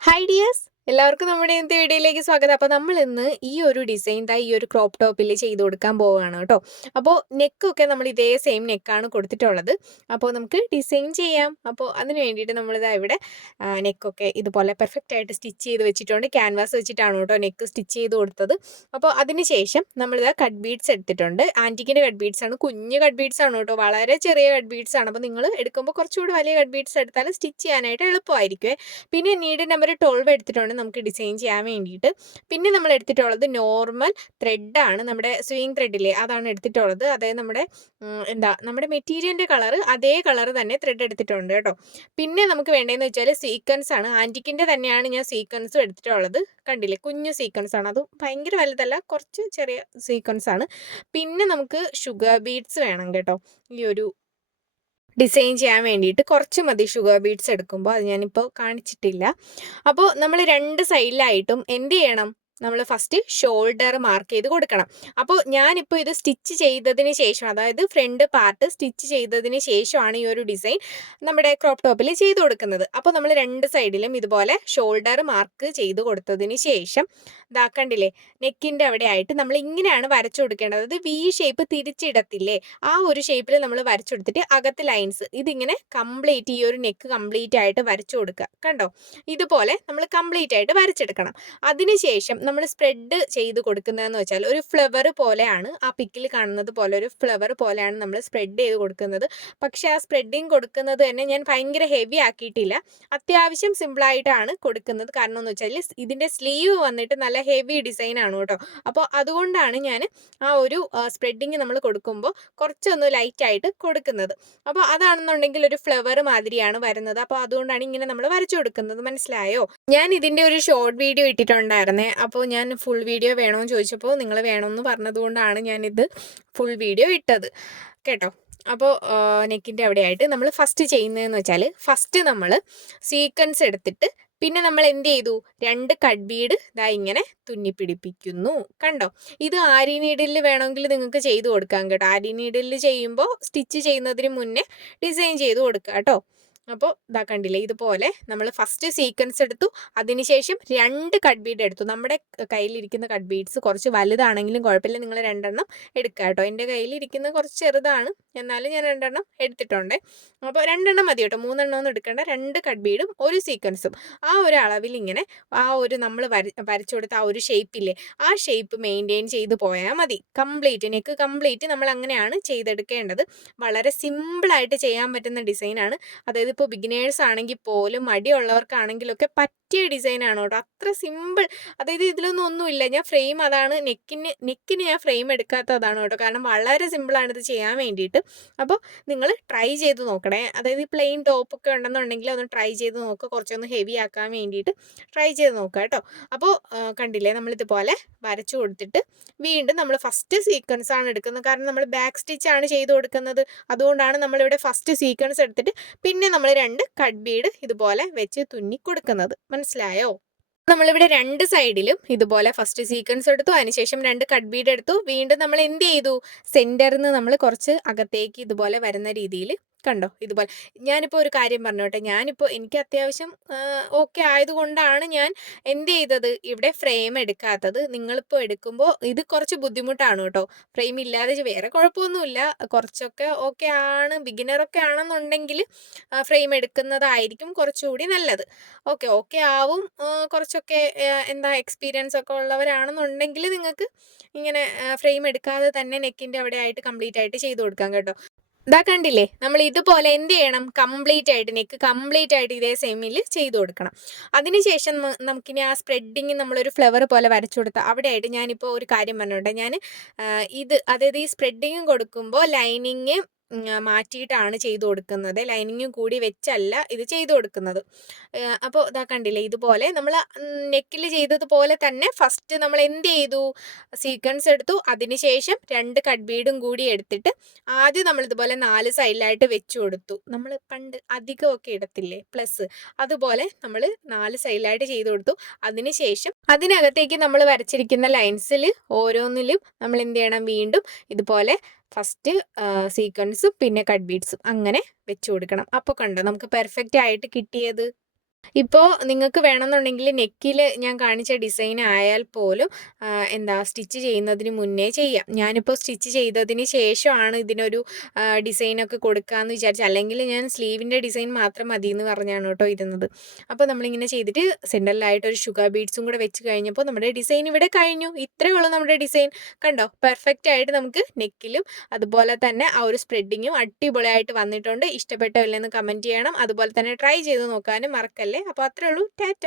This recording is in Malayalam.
ഹായ് ഡിയേഴ്സ് എല്ലാവർക്കും നമ്മുടെ ഇന്നത്തെ വീഡിയോയിലേക്ക് സ്വാഗതം. അപ്പോൾ നമ്മൾ ഇന്ന് ഈ ഒരു ഡിസൈൻ താ ഈ ഒരു ക്രോപ്പ് ടോപ്പിൽ ചെയ്ത് കൊടുക്കാൻ പോവുകയാണ് കേട്ടോ. അപ്പോൾ നെക്കൊക്കെ നമ്മൾ ഇതേ സെയിം നെക്കാണ് കൊടുത്തിട്ടുള്ളത്. അപ്പോൾ നമുക്ക് ഡിസൈൻ ചെയ്യാം. അപ്പോൾ അതിന് വേണ്ടിയിട്ട് നമ്മളിതാ ഇവിടെ നെക്കൊക്കെ ഇതുപോലെ പെർഫെക്റ്റ് ആയിട്ട് സ്റ്റിച്ച് ചെയ്ത് വെച്ചിട്ടുണ്ട്. ക്യാൻവാസ് വെച്ചിട്ടാണ് കേട്ടോ നെക്ക് സ്റ്റിച്ച് ചെയ്ത് കൊടുത്തത്. അപ്പോൾ അതിന് ശേഷം നമ്മളിതാ കട്ട് ബീഡ്സ് എടുത്തിട്ടുണ്ട്. ആന്റിക്കിന്റെ കട്ട് ബീഡ്സ് ആണ്. കുഞ്ഞ് കട്ട് ബീഡ്സ് ആണ് കേട്ടോ. വളരെ ചെറിയ കട്ട് ബീഡ്സ് ആണ്. അപ്പോൾ നിങ്ങൾ എടുക്കുമ്പോൾ കുറച്ചുകൂടി വലിയ കട്ട് ബീഡ്സ് എടുത്താൽ സ്റ്റിച്ച് ചെയ്യാനായിട്ട് എളുപ്പമായിരിക്കും പിന്നെ നീഡ് നമ്പർ ട്വൽവ് എടുത്തിട്ടുണ്ട്. നമുക്ക് ഡിസൈൻ ചെയ്യാൻ വേണ്ടിയിട്ട്. പിന്നെ നമ്മൾ എടുത്തിട്ടുള്ളത് നോർമൽ ത്രെഡാണ് നമ്മുടെ സ്വിങ് ത്രെഡില്ലേ അതാണ് എടുത്തിട്ടുള്ളത്. അതായത് നമ്മുടെ എന്താ നമ്മുടെ മെറ്റീരിയലിന്റെ കളർ അതേ കളർ തന്നെ ത്രെഡ് എടുത്തിട്ടുണ്ട് കേട്ടോ. പിന്നെ നമുക്ക് വേണ്ടതെന്ന് വെച്ചാൽ സീക്വൻസ് ആണ്. ആന്റിക്കിന്റെ തന്നെയാണ് ഞാൻ സീക്വൻസും എടുത്തിട്ടുള്ളത്. കണ്ടില്ലേ? കുഞ്ഞു സീക്വൻസ് ആണ്. അതും ഭയങ്കര വലുതല്ല കുറച്ച് ചെറിയ സീക്വൻസ് ആണ്. പിന്നെ നമുക്ക് ഷുഗർ ബീഡ്സ് വേണം കേട്ടോ. ഈ ഒരു ഡിസൈൻ ചെയ്യാൻ വേണ്ടിയിട്ട് കുറച്ച് മതി ഷുഗർ ബീഡ്സ് എടുക്കുമ്പോൾ അത് ഞാനിപ്പോൾ കാണിച്ചിട്ടില്ല. അപ്പോൾ നമ്മൾ രണ്ട് സൈഡിലായിട്ടും എന്ത് ചെയ്യണം? നമ്മൾ ഫസ്റ്റ് ഷോൾഡർ മാർക്ക് ചെയ്ത് കൊടുക്കണം. അപ്പോൾ ഞാനിപ്പോൾ ഇത് സ്റ്റിച്ച് ചെയ്തതിന് ശേഷം അതായത് ഫ്രണ്ട് പാർട്ട് സ്റ്റിച്ച് ചെയ്തതിന് ശേഷമാണ് ഈ ഒരു ഡിസൈൻ നമ്മുടെ ക്രോപ്പ് ടോപ്പിൽ ചെയ്ത് കൊടുക്കുന്നത്. അപ്പോൾ നമ്മൾ രണ്ട് സൈഡിലും ഇതുപോലെ ഷോൾഡർ മാർക്ക് ചെയ്ത് കൊടുത്തതിന് ശേഷം ഇതാക്കണ്ടില്ലേ നെക്കിന്റെ അവിടെ ആയിട്ട് നമ്മൾ ഇങ്ങനെയാണ് വരച്ചു കൊടുക്കേണ്ടത്. അതായത് വി ഷേപ്പ് തിരിച്ചിടത്തില്ലേ ആ ഒരു ഷേപ്പിൽ നമ്മൾ വരച്ചു കൊടുത്തിട്ട് അകത്ത് ലൈൻസ് ഇതിങ്ങനെ കംപ്ലീറ്റ് ഈ ഒരു നെക്ക് കംപ്ലീറ്റ് ആയിട്ട് വരച്ചു കൊടുക്കുക. കണ്ടോ? ഇതുപോലെ നമ്മൾ കംപ്ലീറ്റ് ആയിട്ട് വരച്ചെടുക്കണം. അതിനുശേഷം നമ്മൾ സ്പ്രെഡ് ചെയ്ത് കൊടുക്കുന്നതെന്ന് വെച്ചാൽ ഒരു ഫ്ലവർ പോലെയാണ് ആ പിക്കിൽ കാണുന്നത് പോലെ ഒരു ഫ്ലവർ പോലെയാണ് നമ്മൾ സ്പ്രെഡ് ചെയ്ത് കൊടുക്കുന്നത്. പക്ഷേ ആ സ്പ്രെഡിങ് കൊടുക്കുന്നത് തന്നെ ഞാൻ ഭയങ്കര ഹെവി ആക്കിയിട്ടില്ല. അത്യാവശ്യം സിമ്പിളായിട്ടാണ് കൊടുക്കുന്നത്. കാരണം എന്ന് വെച്ചാൽ ഇതിന്റെ സ്ലീവ് വന്നിട്ട് നല്ല ഹെവി ഡിസൈൻ ആണ് കേട്ടോ. അപ്പോൾ അതുകൊണ്ടാണ് ഞാൻ ആ ഒരു സ്പ്രെഡിങ് നമ്മൾ കൊടുക്കുമ്പോൾ കുറച്ചൊന്ന് ലൈറ്റായിട്ട് കൊടുക്കുന്നത്. അപ്പോൾ അതാണെന്നുണ്ടെങ്കിൽ ഒരു ഫ്ലവർ മാതിരിയാണ് വരുന്നത്. അപ്പോൾ അതുകൊണ്ടാണ് ഇങ്ങനെ നമ്മൾ വരച്ചു കൊടുക്കുന്നത്. മനസ്സിലായോ? ഞാൻ ഇതിന്റെ ഒരു ഷോർട്ട് വീഡിയോ ഇട്ടിട്ടുണ്ടായിരുന്നേ. അപ്പോൾ ഞാൻ ഫുൾ വീഡിയോ വേണമെന്ന് ചോദിച്ചപ്പോൾ നിങ്ങൾ വേണമെന്ന് പറഞ്ഞതുകൊണ്ടാണ് ഞാനിത് ഫുൾ വീഡിയോ ഇട്ടത്. കേട്ടോ? അപ്പോൾ നെക്കിന്റെ അവിടെയായിട്ട് നമ്മൾ ഫസ്റ്റ് ചെയ്യുന്നതെന്ന് വെച്ചാൽ ഫസ്റ്റ് നമ്മൾ സീക്വൻസ് എടുത്തിട്ട് പിന്നെ നമ്മൾ എന്ത് ചെയ്തു? രണ്ട് കട്ട് ബീഡ് ഇതാ ഇങ്ങനെ തുന്നി പിടിപ്പിക്കുന്നു കണ്ടോ? ഇത് ആരി നീഡിൽ വേണമെങ്കിൽ നിങ്ങൾക്ക് ചെയ്തു കൊടുക്കാം കേട്ടോ. ആരി നീഡിൽ ചെയ്യുമ്പോൾ സ്റ്റിച്ച് ചെയ്യുന്നതിന് മുന്നേ ഡിസൈൻ ചെയ്ത് കൊടുക്കുക കേട്ടോ. അപ്പോൾ ഇതാ കണ്ടില്ലേ ഇതുപോലെ നമ്മൾ ഫസ്റ്റ് സീക്വൻസ് എടുത്തു അതിനുശേഷം രണ്ട് കട്ട് ബീഡ് എടുത്തു. നമ്മുടെ കയ്യിലിരിക്കുന്ന കട്ട് ബീഡ്സ് കുറച്ച് വലുതാണെങ്കിലും കുഴപ്പമില്ല നിങ്ങൾ രണ്ടെണ്ണം എടുക്കുക കേട്ടോ. എന്റെ കയ്യിലിരിക്കുന്ന കുറച്ച് ചെറുതാണ് എന്നാലും ഞാൻ രണ്ടെണ്ണം എടുത്തിട്ടുണ്ട്. അപ്പോൾ രണ്ടെണ്ണം മതി കേട്ടോ മൂന്നെണ്ണം ഒന്നും എടുക്കേണ്ട രണ്ട് കട്ട് ബീഡും ഒരു സീക്വൻസും ആ ഒരു അളവിൽ ഇങ്ങനെ ആ ഒരു നമ്മൾ വര വരച്ചു കൊടുത്ത ആ ഒരു ഷേപ്പില്ലേ ആ ഷേപ്പ് മെയിന്റെയിൻ ചെയ്ത് പോയാൽ മതി. കംപ്ലീറ്റ് നെക്ക് കംപ്ലീറ്റ് നമ്മൾ അങ്ങനെയാണ് ചെയ്തെടുക്കേണ്ടത്. വളരെ സിമ്പിളായിട്ട് ചെയ്യാൻ പറ്റുന്ന ഡിസൈനാണ് അതായത് ഇപ്പോൾ ബിഗിനേഴ്സ് ആണെങ്കിൽ പോലും മടിയുള്ളവർക്കാണെങ്കിലൊക്കെ പറ്റിയ ഡിസൈൻ ആണ് കേട്ടോ. അത്ര സിമ്പിൾ അതായത് ഇതിലൊന്നും ഒന്നുമില്ല. ഞാൻ ഫ്രെയിം അതാണ് നെക്കിന് നെക്കിന് ഞാൻ ഫ്രെയിം എടുക്കാത്തതാണ് കേട്ടോ. കാരണം വളരെ സിമ്പിളാണ് ഇത് ചെയ്യാൻ വേണ്ടിയിട്ട്. അപ്പോൾ നിങ്ങൾ ട്രൈ ചെയ്ത് നോക്കണേ. അതായത് ഈ പ്ലെയിൻ ടോപ്പൊക്കെ ഉണ്ടെന്നുണ്ടെങ്കിൽ ഒന്ന് ട്രൈ ചെയ്ത് നോക്കുക കുറച്ചൊന്ന് ഹെവി ആക്കാൻ വേണ്ടിയിട്ട് ട്രൈ ചെയ്ത് നോക്കുക കേട്ടോ. അപ്പോൾ കണ്ടില്ലേ? നമ്മളിതുപോലെ വരച്ചു കൊടുത്തിട്ട് വീണ്ടും നമ്മൾ ഫസ്റ്റ് സീക്വൻസ് ആണ് എടുക്കുന്നത്. കാരണം നമ്മൾ ബാക്ക് സ്റ്റിച്ച് ആണ് ചെയ്ത് കൊടുക്കുന്നത്. അതുകൊണ്ടാണ് നമ്മളിവിടെ ഫസ്റ്റ് സീക്വൻസ് എടുത്തിട്ട് പിന്നെ നമ്മൾ രണ്ട് കട്ട് ബീഡ് ഇതുപോലെ വെച്ച് തുന്നി കൊടുക്കുന്നത്. മനസ്സിലായോ? നമ്മളിവിടെ രണ്ട് സൈഡിലും ഇതുപോലെ ഫസ്റ്റ് സീക്വൻസ് എടുത്തു അതിനുശേഷം രണ്ട് കട്ട് ബീഡ് എടുത്തു. വീണ്ടും നമ്മൾ എന്ത് ചെയ്തു? സെന്ററിൽ നിന്ന് നമ്മൾ കുറച്ച് അകത്തേക്ക് ഇതുപോലെ വരുന്ന രീതിയിൽ കണ്ടോ? ഇതുപോലെ. ഞാനിപ്പോൾ ഒരു കാര്യം പറഞ്ഞോട്ടെ. ഞാനിപ്പോൾ എനിക്ക് അത്യാവശ്യം ഓക്കെ ആയതുകൊണ്ടാണ് ഞാൻ എന്ത് ചെയ്തത്? ഇവിടെ ഫ്രെയിം എടുക്കാത്തത്. നിങ്ങളിപ്പോൾ എടുക്കുമ്പോൾ ഇത് കുറച്ച് ബുദ്ധിമുട്ടാണ് കേട്ടോ. ഫ്രെയിം ഇല്ലാതെ വേറെ കുഴപ്പമൊന്നുമില്ല. കുറച്ചൊക്കെ ഓക്കെ ആണ് ബിഗിനറൊക്കെ ആണെന്നുണ്ടെങ്കിൽ ഫ്രെയിം എടുക്കുന്നതായിരിക്കും കുറച്ചുകൂടി നല്ലത്. ഓക്കെ ഓക്കെ ആവും. കുറച്ചൊക്കെ എന്താ എക്സ്പീരിയൻസ് ഒക്കെ ഉള്ളവരാണെന്നുണ്ടെങ്കിൽ നിങ്ങൾക്ക് ഇങ്ങനെ ഫ്രെയിം എടുക്കാതെ തന്നെ നെക്കിന്റെ അവിടെ ആയിട്ട് കംപ്ലീറ്റ് ആയിട്ട് ചെയ്ത് കൊടുക്കാം കേട്ടോ. ഇതാ കണ്ടില്ലേ? നമ്മൾ ഇതുപോലെ എന്ത് ചെയ്യണം? കംപ്ലീറ്റ് ആയിട്ട് നെക്ക് കംപ്ലീറ്റ് ആയിട്ട് ഇതേ സെമിൽ ചെയ്തു കൊടുക്കണം. അതിനുശേഷം നമുക്കിനി ആ സ്പ്രെഡിങ് നമ്മളൊരു ഫ്ലവർ പോലെ വരച്ചു കൊടുത്താൽ അവിടെ ആയിട്ട് ഞാനിപ്പോൾ ഒരു കാര്യം പറഞ്ഞോട്ടെ. ഞാൻ ഇത് അതായത് ഈ സ്പ്രെഡിങ് കൊടുക്കുമ്പോൾ ലൈനിങ് മാറ്റിയിട്ടാണ് ചെയ്തു കൊടുക്കുന്നത്. ലൈനിങ്ങും കൂടി വെച്ചല്ല ഇത് ചെയ്തു കൊടുക്കുന്നത്. അപ്പോൾ ഇതാ കണ്ടില്ലേ ഇതുപോലെ നമ്മൾ നെക്കിൽ ചെയ്തതുപോലെ തന്നെ ഫസ്റ്റ് നമ്മൾ എന്ത് ചെയ്തു? സീക്വൻസ് എടുത്തു. അതിനുശേഷം രണ്ട് കട്ട് ബീഡും കൂടി എടുത്തിട്ട് ആദ്യം നമ്മൾ ഇതുപോലെ നാല് സൈഡിലായിട്ട് വെച്ചു കൊടുത്തു. നമ്മൾ പണ്ട് അധികമൊക്കെ ഇടത്തില്ലേ? പ്ലസ് അതുപോലെ നമ്മൾ നാല് സൈഡിലായിട്ട് ചെയ്തു കൊടുത്തു. അതിനുശേഷം അതിനകത്തേക്ക് നമ്മൾ വരച്ചിരിക്കുന്ന ലൈൻസിൽ ഓരോന്നിലും നമ്മൾ എന്ത് ചെയ്യണം? വീണ്ടും ഇതുപോലെ ഫസ്റ്റ് സീക്വൻസും പിന്നെ കട്ട് ബീഡ്സും അങ്ങനെ വെച്ച് കൊടുക്കണം. അപ്പോൾ കണ്ടോ നമുക്ക് പെർഫെക്റ്റ് ആയിട്ട് കിട്ടിയത്. ഇപ്പോൾ നിങ്ങൾക്ക് വേണമെന്നുണ്ടെങ്കിൽ നെക്കിൽ ഞാൻ കാണിച്ച ഡിസൈൻ ആയാൽ പോലും എന്താ സ്റ്റിച്ച് ചെയ്യുന്നതിന് മുന്നേ ചെയ്യാം. ഞാനിപ്പോൾ സ്റ്റിച്ച് ചെയ്തതിന് ശേഷമാണ് ഇതിനൊരു ഡിസൈനൊക്കെ കൊടുക്കാമെന്ന് വിചാരിച്ചു അല്ലെങ്കിൽ ഞാൻ സ്ലീവിന്റെ ഡിസൈൻ മാത്രം മതി എന്ന് പറഞ്ഞാണ് കേട്ടോ ഇരുന്നത് അപ്പോൾ നമ്മളിങ്ങനെ ചെയ്തിട്ട് സെന്ററിലായിട്ട് ഒരു ഷുഗർ ബീഡ്സും കൂടെ വെച്ച് കഴിഞ്ഞപ്പോൾ നമ്മുടെ ഡിസൈൻ ഇവിടെ കഴിഞ്ഞു. ഇത്രയേ ഉള്ളൂ നമ്മുടെ ഡിസൈൻ. കണ്ടോ? പെർഫെക്റ്റ് ആയിട്ട് നമുക്ക് നെക്കിലും അതുപോലെ തന്നെ ആ ഒരു സ്പ്രെഡിങ്ങും അടിപൊളിയായിട്ട് വന്നിട്ടുണ്ട്. ഇഷ്ടപ്പെട്ടോ ഇല്ലെന്ന് കമന്റ് ചെയ്യണം. അതുപോലെ തന്നെ ട്രൈ ചെയ്ത് നോക്കാനും മറക്കല്ലേ അപ്പോൾ അത്രേ ഉള്ളൂ. ടാറ്റ.